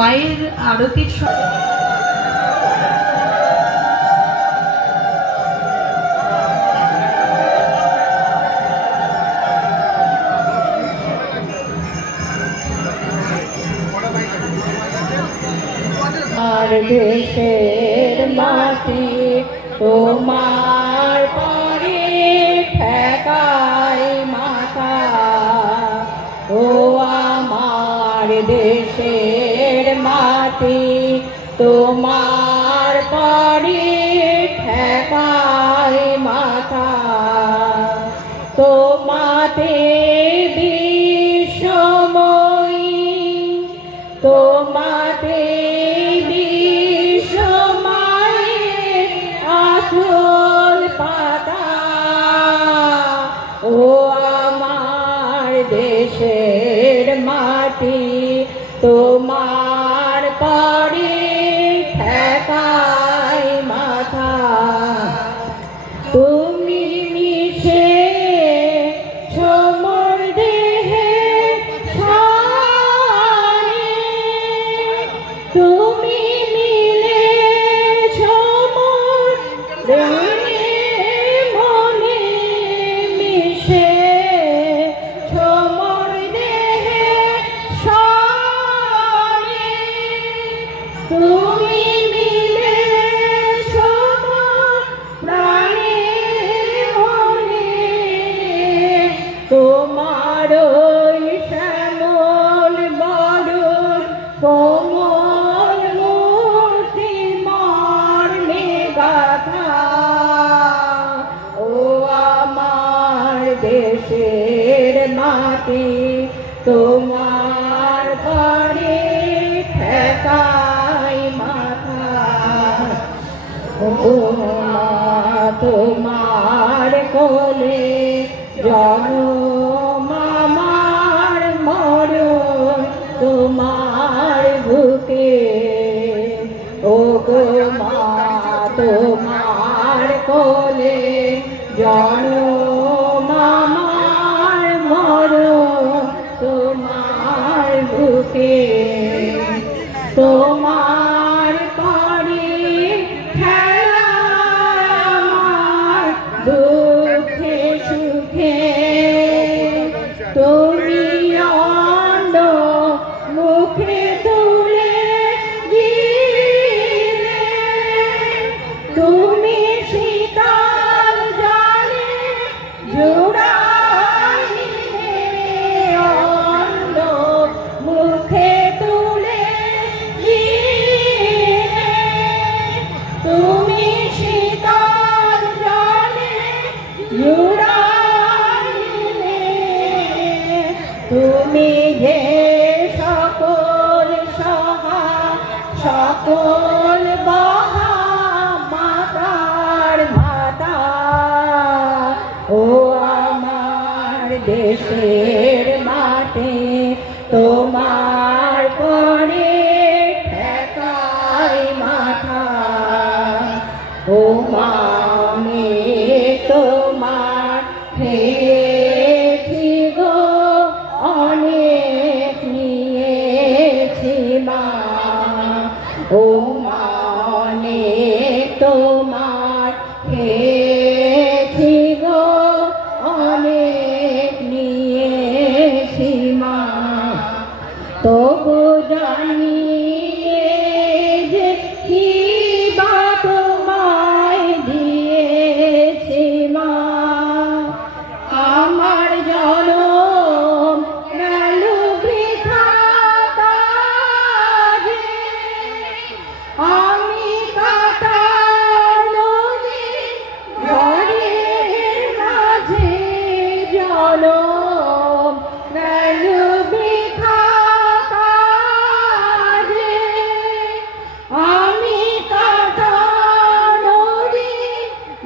মায়ের আরতির আর দেশের মাটি তোমার পরে ঠেকাই মাথা, ও আমার দেশের মাটি তোমার পরে ঠেকাই মাথা। তোমাতে বিশ্বময়ী, তোমাতে আচল পাতা, ও আমার দেশের মাটি তোমার পরে ঠেকাই মাথা। তুমি মিশে মোর দেহে প্রাণে, তুমি মনে মিশে মোর দেহে সনে, তুমি মিলে প্রাণে মনে। তোমার শ্যামল বদন কোমল মূর্তি মর্মে গাথা, ও আমার দেশের মাটি তোমার পরে ঠেকাই মাথা। ও তোমার কোলে জনম আমার মরণ তোমার বুকে, ও গো মা তোমার কোলে জনম আমার মরণ তোমার বুকে। তোমার পরে খেলা আমার দুঃখে সুখে, তুমি অন্ধ মুখে তুলে দিলে, তুমি শীতল জলে জুড়াইলে, অন্ধ মুখে তুলে দিলে, তুমি শীতল জলে জুড়াইলে। তুমি যে সকল সহা সকল বহা মাতার মাতা, ও আমার দেশের মাটি তোমার পরে ঠেকাই মাথা। ও মামে তোমার খেয়েছি গো অনেক নিয়েছি মা, ও মানে তোমার খেয়েছি গো অনেক নিয়েছি মা। তবু জানি যে কি বা তোমায় দিয়েছি মা, আমার জনম গেল বৃথা কাজে, আমি কাটার নদী ঘরের মাঝে জনম গেল বৃথা কাজে, আমি কাটার নদী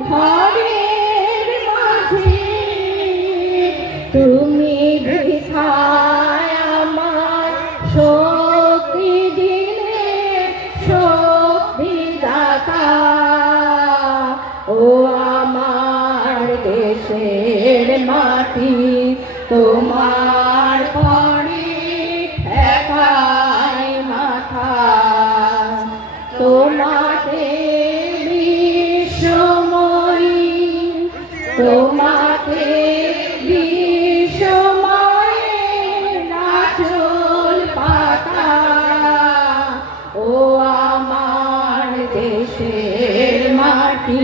ঘরের মাঝে। তুমি বৃথায় আমার শক্তি দিলে শক্তি দাতা, ও আমার দেশের মাটি তোমার পরে ঠেকাই মাথা। তোমাকে বিশ্বময়ের নাচল পাতা ও আমার দেশের মাটি